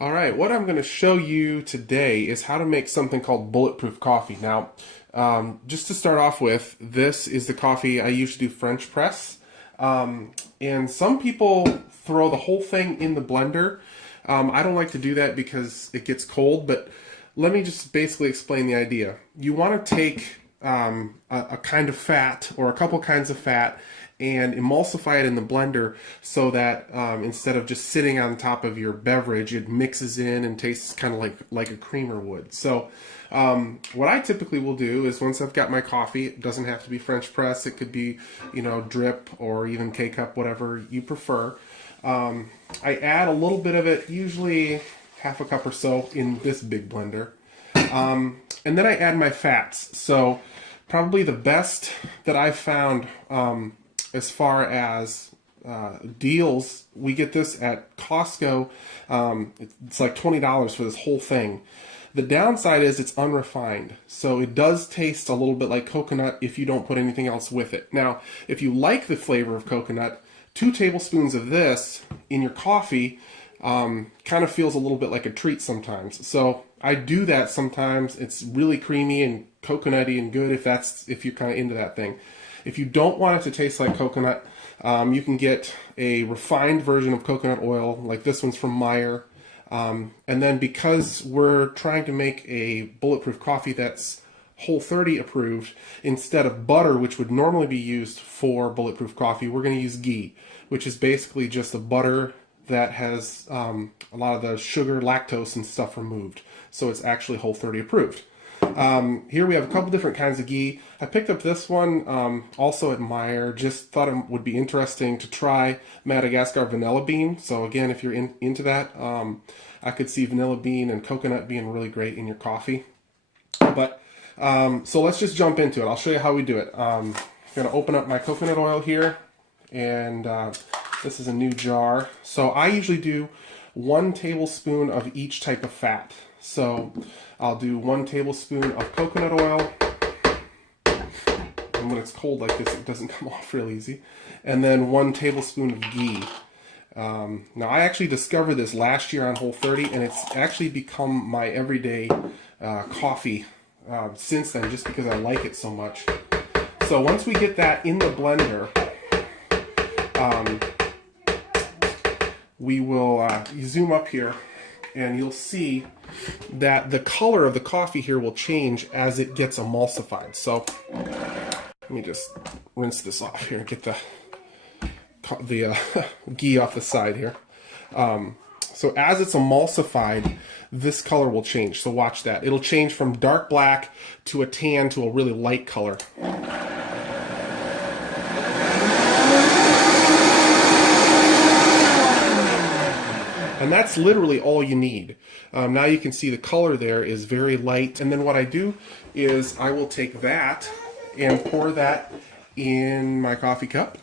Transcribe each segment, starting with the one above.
All right, what I'm going to show you today is how to make something called bulletproof coffee. Now, just to start off with, this is the coffee I usually do French press. And some people throw the whole thing in the blender. I don't like to do that because it gets cold, but let me just basically explain the idea. You want to take a kind of fat or a couple kinds of fat and emulsify it in the blender so that instead of just sitting on top of your beverage, it mixes in and tastes kind of like a creamer would. So what I typically will do is once I've got my coffee, it doesn't have to be French press, it could be, drip or even K-cup, whatever you prefer. I add a little bit of it, usually half a cup or so in this big blender. And then I add my fats. So probably the best that I've found as far as deals, we get this at Costco. It's like $20 for this whole thing. The downside is it's unrefined, so it does taste a little bit like coconut if you don't put anything else with it. Now, if you like the flavor of coconut, 2 tablespoons of this in your coffee kind of feels a little bit like a treat sometimes. So I do that sometimes. It's really creamy and coconutty and good if you're kind of into that thing. If you don't want it to taste like coconut, you can get a refined version of coconut oil, like this one's from Meyer. And then because we're trying to make a bulletproof coffee that's Whole30 approved, instead of butter, which would normally be used for bulletproof coffee, we're going to use ghee, which is basically just a butter that has a lot of the sugar, lactose, and stuff removed. So it's actually Whole30 approved. Here we have a couple different kinds of ghee. I picked up this one also at Meyer. Just thought it would be interesting to try Madagascar vanilla bean. So again, if you're into that, I could see vanilla bean and coconut being really great in your coffee. But so let's just jump into it. I'll show you how we do it. I'm going to open up my coconut oil here, and this is a new jar. So I usually do 1 tablespoon of each type of fat. So I'll do 1 tablespoon of coconut oil, and when it's cold like this, it doesn't come off real easy. And then 1 tablespoon of ghee. Now I actually discovered this last year on Whole30, and it's actually become my everyday coffee since then, just because I like it so much. So once we get that in the blender, we will you zoom up here, and you'll see that the color of the coffee here will change as it gets emulsified. So let me just rinse this off here and get the ghee off the side here. So as it's emulsified, this color will change. So watch that. It'll change from dark black to a tan to a really light color. And that's literally all you need. Now you can see the color there is very light. And then what I do is I will take that and pour that in my coffee cup.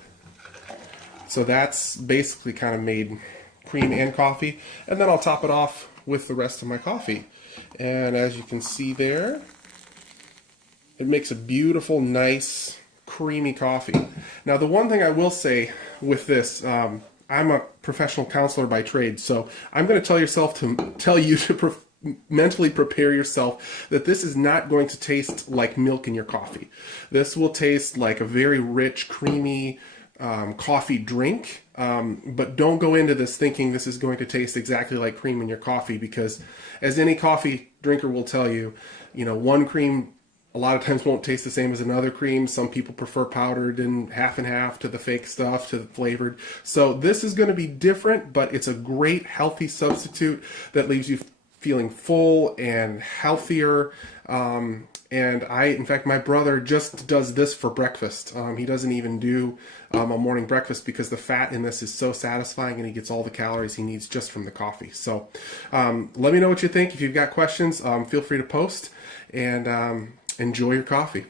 So that's basically kind of made cream and coffee. And then I'll top it off with the rest of my coffee. And as you can see there, it makes a beautiful, nice, creamy coffee. Now the one thing I will say with this, I'm a professional counselor by trade, so I'm going to tell you to mentally prepare yourself that this is not going to taste like milk in your coffee. This will taste like a very rich, creamy coffee drink, but don't go into this thinking this is going to taste exactly like cream in your coffee, because as any coffee drinker will tell you, one cream a lot of times won't taste the same as another cream. Some people prefer powdered and half to the fake stuff, to the flavored. So this is going to be different, but it's a great healthy substitute that leaves you feeling full and healthier. And in fact, my brother just does this for breakfast. He doesn't even do a morning breakfast because the fat in this is so satisfying, and he gets all the calories he needs just from the coffee. So let me know what you think. If you've got questions, feel free to post, and enjoy your coffee.